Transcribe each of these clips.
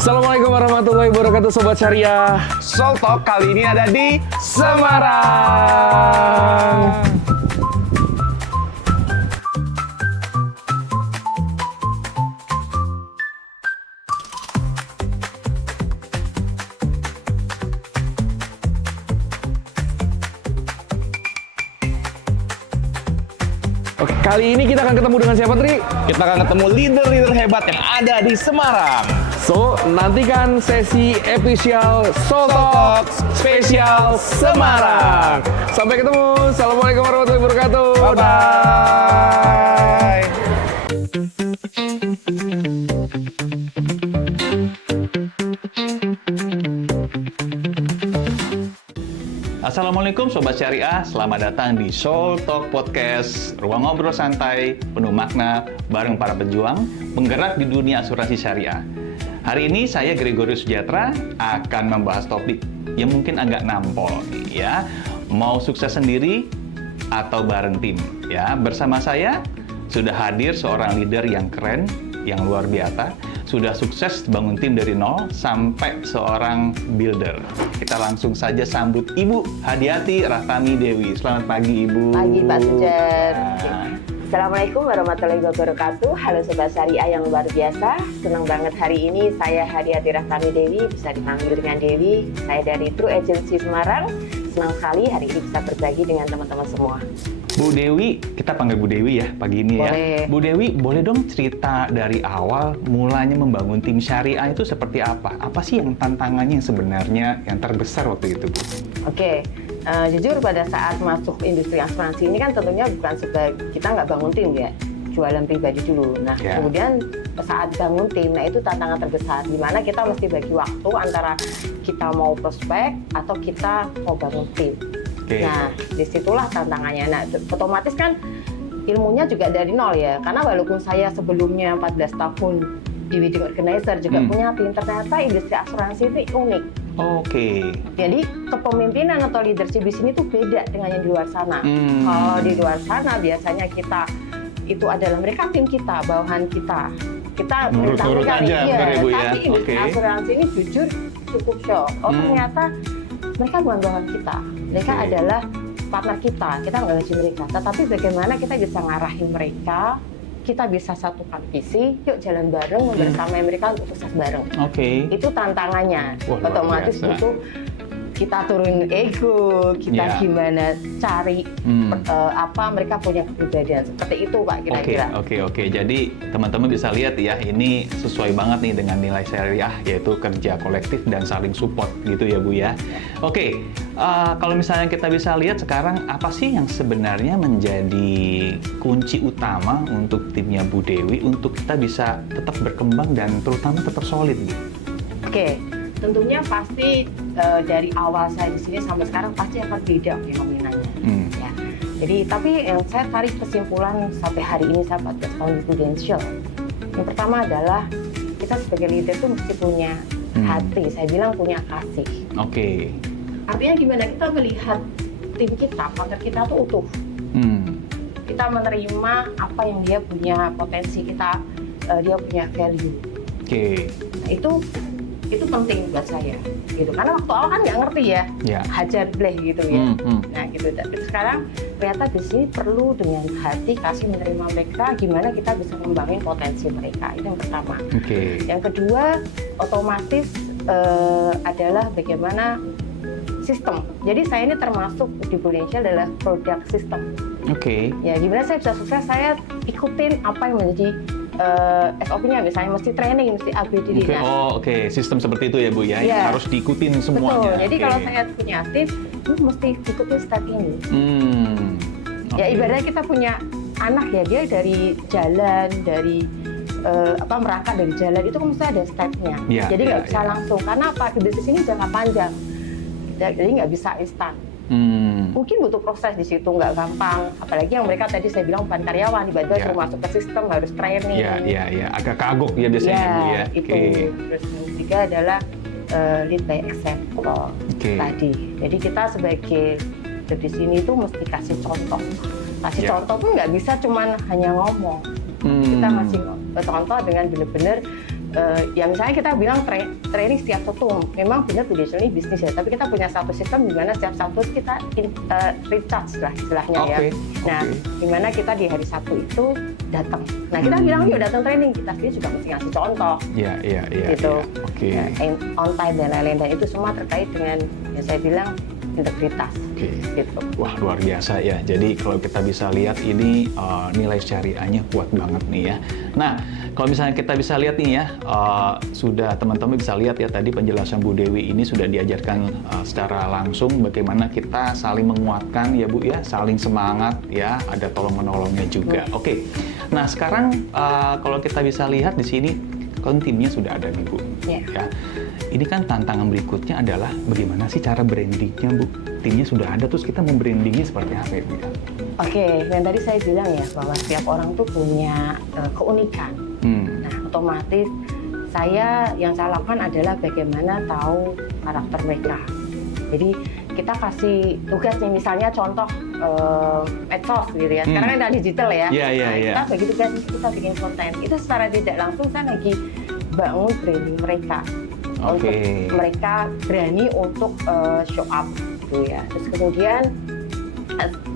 Assalamualaikum warahmatullahi wabarakatuh Sobat Syariah. Soul Talk kali ini ada di Semarang. Oke, kali ini kita akan ketemu dengan siapa, Tri? Kita akan ketemu leader-leader hebat yang ada di Semarang. So, nantikan sesi official Soul Talk spesial Semarang. Sampai ketemu. Assalamualaikum warahmatullahi wabarakatuh. Bye-bye. Assalamualaikum Sobat Syariah, selamat datang di Soul Talk Podcast, ruang ngobrol santai, penuh makna, bareng para pejuang, penggerak di dunia asuransi syariah. Hari ini saya Gregorius Sujatra akan membahas topik yang mungkin agak nampol nih ya. Mau sukses sendiri atau bareng tim ya. Bersama saya sudah hadir seorang leader yang keren, yang luar biasa, sudah sukses bangun tim dari nol sampai seorang builder. Kita langsung saja sambut Ibu Hadiati Rahtami Dewi. Selamat pagi Ibu. Pagi Pak Sujar. Nah, Assalamualaikum warahmatullahi wabarakatuh. Halo Sobat Syariah yang luar biasa. Senang banget hari ini saya Hadiati Rahtami Dewi, bisa dipanggil dengan Dewi. Saya dari True Agency Semarang. Senang sekali hari ini bisa berbagi dengan teman-teman semua. Bu Dewi, kita panggil Bu Dewi ya pagi ini ya. Boleh. Bu Dewi, boleh dong cerita dari awal mulanya membangun tim syariah itu seperti apa? Apa sih yang tantangannya yang sebenarnya yang terbesar waktu itu, Bu? Oke, jujur pada saat masuk industri asuransi ini kan tentunya bukan sebagai kita nggak bangun tim ya, jualan pribadi dulu. Nah, Ya. kemudian saat bangun tim, nah itu tantangan terbesar di mana kita mesti bagi waktu antara kita mau prospek atau kita mau bangun tim. Oke. Nah, disitulah tantangannya. Nah, otomatis kan ilmunya juga dari nol ya. Karena walaupun saya sebelumnya 14 tahun di wedding organizer juga punya tim, ternyata industri asuransi itu unik. Oke. Jadi kepemimpinan atau leadership di sini tuh beda dengan yang di luar sana. Hmm. Kalau di luar sana biasanya kita itu adalah mereka tim kita, bawahan kita. Kita Nurut-nurut merintah aja, iya, benar ya, Bu, ya? tapi industri Oke. asuransi ini jujur cukup shock. Oh ternyata mereka bukan bawahan kita. Mereka Oke. adalah partner kita nggak gaji mereka. Tetapi bagaimana kita bisa ngarahin mereka, kita bisa satukan visi, yuk jalan bareng, membersamai mereka untuk sukses bareng. Oke. Itu tantangannya. Wah, luar Otomatis biasa. butuh kita turunin ego, kita Ya. gimana cari apa mereka punya kepribadian seperti itu Pak kira-kira. Oke. Jadi teman-teman bisa lihat ya, ini sesuai banget nih dengan nilai syariah, yaitu kerja kolektif dan saling support gitu ya Bu ya. Oke, kalau misalnya kita bisa lihat sekarang, apa sih yang sebenarnya menjadi kunci utama untuk timnya Bu Dewi untuk kita bisa tetap berkembang dan terutama tetap solid gitu? Oke, tentunya pasti dari awal saya di sini sampai sekarang pasti akan beda fenomenanya. Ya. Jadi tapi yang saya tarik kesimpulan sampai hari ini saya 14 tahun di Prudential. Yang pertama adalah kita sebagai leader itu mesti punya hati, saya bilang punya kasih. Oke. Artinya gimana? Kita melihat tim kita, partner kita tuh utuh. Kita menerima apa yang dia punya potensi, dia punya value. Oke. Nah, itu penting buat saya gitu, karena waktu awal kan nggak ngerti ya, Ya. hajar bleh gitu ya. Hmm. Nah gitu, tapi sekarang ternyata di sini perlu dengan hati kasih menerima mereka, gimana kita bisa membangun potensi mereka, itu yang pertama. Oke. Yang kedua otomatis adalah bagaimana sistem. Jadi saya ini termasuk di Prudential adalah product system. Oke. Ya gimana saya bisa sukses, saya ikutin apa yang menjadi SOP-nya, misalnya mesti training, mesti ABD. Oke. Oke. Sistem seperti itu ya Bu ya, Iya. yang harus diikutin semuanya. Betul, jadi Oke. kalau saya punya tim, mesti ikutin step ini. Ya Oke. ibaratnya kita punya anak ya, dia dari jalan, dari merangkak dari jalan, itu kan mesti ada stepnya. Ya, Jadi nggak ya, bisa ya. langsung, karena apa? Bisnis ini jangka panjang. Jadi nggak bisa instan. Mungkin butuh proses di situ, nggak gampang. Apalagi yang mereka tadi saya bilang bukan karyawan, tiba-tiba Ya. suruh masuk ke sistem, harus training. Iya. Agak kagok ya biasanya Bu ya. Itu. Terus yang ketiga adalah lead by example tadi. Jadi kita sebagai di sini itu mesti kasih contoh. Kasih Ya. contoh pun nggak bisa cuman hanya ngomong. Kita ngasih contoh dengan benar-benar yang misalnya kita bilang training setiap Sabtu, memang benar Budesial ini bisnis ya, tapi kita punya satu sistem di mana setiap Sabtu kita recharge lah istilahnya ya. Nah, di mana kita di hari Sabtu itu datang. Nah, kita bilang yuk datang training, kita sendiri juga mesti ngasih contoh. Iya. Gitu. Oke. On time dan lain-lain, dan itu semua terkait dengan yang saya bilang integritas. Gitu. Wah, luar biasa ya. Jadi kalau kita bisa lihat ini nilai syariahnya kuat banget nih ya. Nah, kalau misalnya kita bisa lihat nih ya, sudah teman-teman bisa lihat ya tadi penjelasan Bu Dewi ini sudah diajarkan secara langsung bagaimana kita saling menguatkan ya Bu ya, saling semangat ya, ada tolong-menolongnya juga. Oke. Nah, sekarang kalau kita bisa lihat di sini kan timnya sudah ada nih Bu. Ya. Ini kan tantangan berikutnya adalah bagaimana sih cara brandingnya Bu? Timnya sudah ada, terus kita mau brandingnya seperti apa ya Bu? Oke, yang tadi saya bilang ya bahwa setiap orang tuh punya keunikan. Nah, otomatis yang saya lakukan adalah bagaimana tahu karakter mereka. Jadi kita kasih tugas nih, misalnya contoh medsos gitu ya. Sekarang kan udah digital ya. Kita bagi tugas, kita bikin konten. Itu secara tidak langsung saya lagi bangun branding mereka. Untuk mereka berani untuk show up gitu ya. Terus kemudian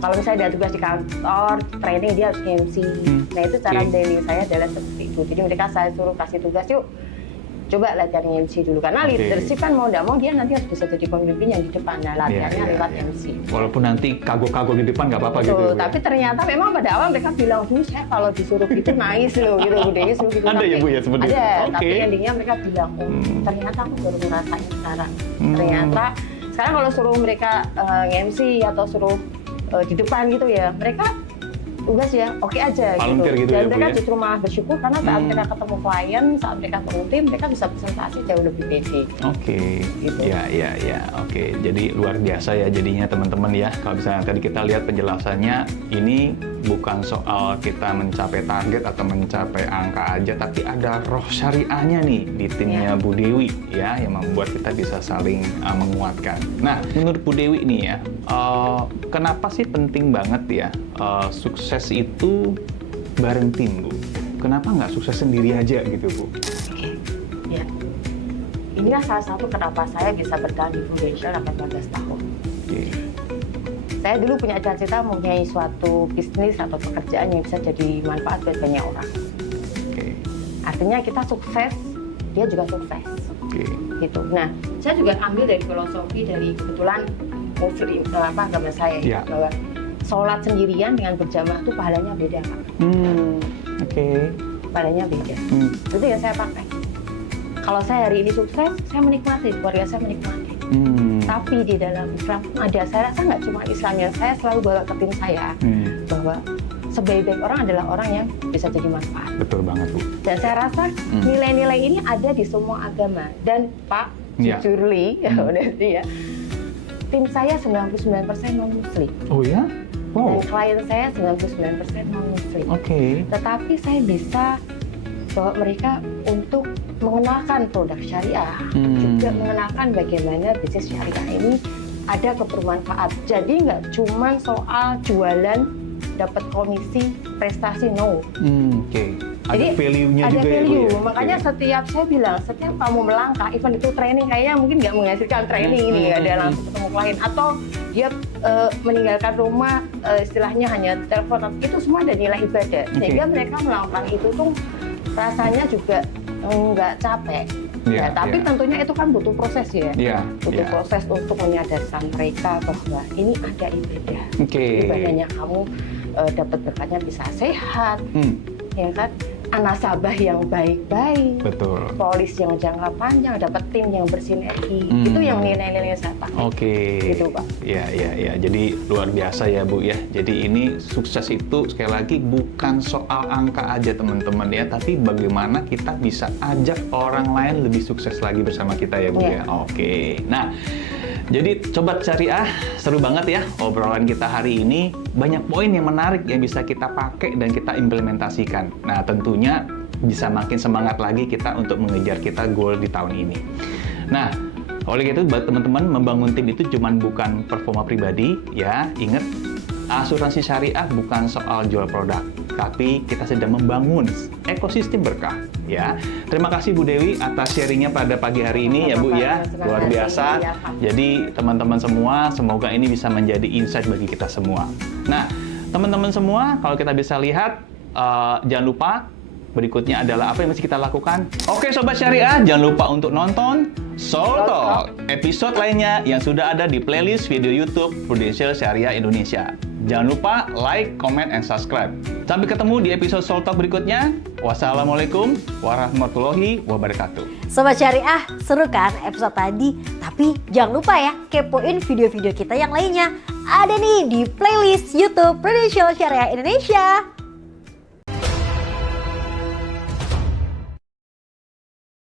kalau misalnya ada tugas di kantor, training dia harus MC. Nah, itu cara branding saya adalah seperti itu. Jadi mereka saya suruh kasih tugas, yuk coba latihan MC dulu, karena leadership kan mau nggak mau dia nanti harus bisa jadi pemimpin yang di depan. Nah, latihannya lewat MC. Walaupun nanti kagok-kagok di depan nggak apa-apa gitu. Tapi ternyata memang pada awal mereka bilang, dulu saya kalau disuruh gitu nangis loh, gitu. Suruh gitu. Ada ya Bu ya seperti itu? Ada, tapi endingnya mereka bilang, ternyata aku baru ngerasain sekarang. Ternyata sekarang kalau suruh mereka MC atau suruh di depan gitu ya, mereka tugas ya oke aja gitu. Dan mereka justru malah bersyukur karena saat mereka ketemu klien, saat mereka ketemu tim, mereka bisa presentasi jauh lebih pede. Gitu. Ya. Oke. Jadi luar biasa ya jadinya teman-teman ya. Kalau misalnya tadi kita lihat penjelasannya, ini bukan soal kita mencapai target atau mencapai angka aja, tapi ada roh syariahnya nih di timnya Bu Dewi ya, yang membuat kita bisa saling menguatkan. Nah, menurut Bu Dewi nih ya, kenapa sih penting banget ya sukses itu bareng tim Bu? Kenapa nggak sukses sendiri aja gitu Bu? Ya, inilah salah satu kenapa saya bisa bertahan di Budesial 18 tahun. Saya dulu punya cita-cita mempunyai suatu bisnis atau pekerjaan yang bisa jadi manfaat buat banyak orang. Artinya kita sukses, dia juga sukses. Gitu. Nah, saya juga ambil dari filosofi dari kebetulan Muslim, agama saya ya, bahwa sholat sendirian dengan berjamaah itu pahalanya beda, Pak. Pahalanya beda. Itu yang saya pakai. Kalau saya hari ini sukses, saya menikmati, keluarga saya menikmati. Tapi di dalam Islam ada, saya rasa nggak cuma Islamnya, saya selalu bawa ke tim saya bahwa sebaik-baik orang adalah orang yang bisa jadi manfaat. Betul banget Bu. Dan saya rasa nilai-nilai ini ada di semua agama. Dan Pak, jujurly, ya, tim saya 99% non-Muslim. Oh ya? Dan klien saya 99% non-Muslim. Tetapi saya bisa bawa mereka untuk mengenalkan produk syariah, juga mengenalkan bagaimana bisnis syariah ini ada kebermanfaat. Jadi nggak cuma soal jualan, dapat komisi, prestasi, no. Ada value-nya juga value. Ya, makanya setiap saya bilang, setiap kamu melangkah, even itu training kayaknya mungkin nggak menghasilkan training ini, nggak ada langsung ketemu klien, atau dia meninggalkan rumah, istilahnya hanya telepon, itu semua ada nilai ibadah. Sehingga mereka melakukan itu tuh rasanya juga nggak capek. Tapi tentunya itu kan butuh proses ya. Butuh proses untuk menyadarkan mereka bahwa ini ada ibadah. Ibadahnya kamu dapat berkatnya bisa sehat, ya kan? Nasabah yang baik-baik, polis yang jangka panjang, dapat tim yang bersinergi. Itu yang nilai-nilai yang saya pakai. Gitu Pak. Ya. Jadi luar biasa ya Bu ya. Jadi ini sukses itu sekali lagi bukan soal angka aja teman-teman ya, tapi bagaimana kita bisa ajak orang lain lebih sukses lagi bersama kita ya Bu ya. Nah, jadi Sobat Syariah, seru banget ya obrolan kita hari ini. Banyak poin yang menarik yang bisa kita pakai dan kita implementasikan. Nah, tentunya bisa makin semangat lagi kita untuk mengejar kita goal di tahun ini. Nah, oleh itu buat teman-teman, membangun tim itu bukan performa pribadi ya. Ingat, asuransi syariah bukan soal jual produk, tapi kita sedang membangun ekosistem berkah. Ya, terima kasih Bu Dewi atas sharingnya pada pagi hari ini ya Bu ya, luar biasa. Jadi teman-teman semua, semoga ini bisa menjadi insight bagi kita semua. Nah, teman-teman semua, kalau kita bisa lihat, jangan lupa berikutnya adalah apa yang mesti kita lakukan. Oke Sobat Syariah, jangan lupa untuk nonton Soul Talk episode lainnya yang sudah ada di playlist video YouTube Prudential Syariah Indonesia. Jangan lupa like, comment, and subscribe. Sampai ketemu di episode Soul Talk berikutnya. Wassalamualaikum warahmatullahi wabarakatuh. Sobat Syariah, seru kan episode tadi? Tapi jangan lupa ya, kepoin video-video kita yang lainnya. Ada nih di playlist YouTube Prudential Syariah Indonesia.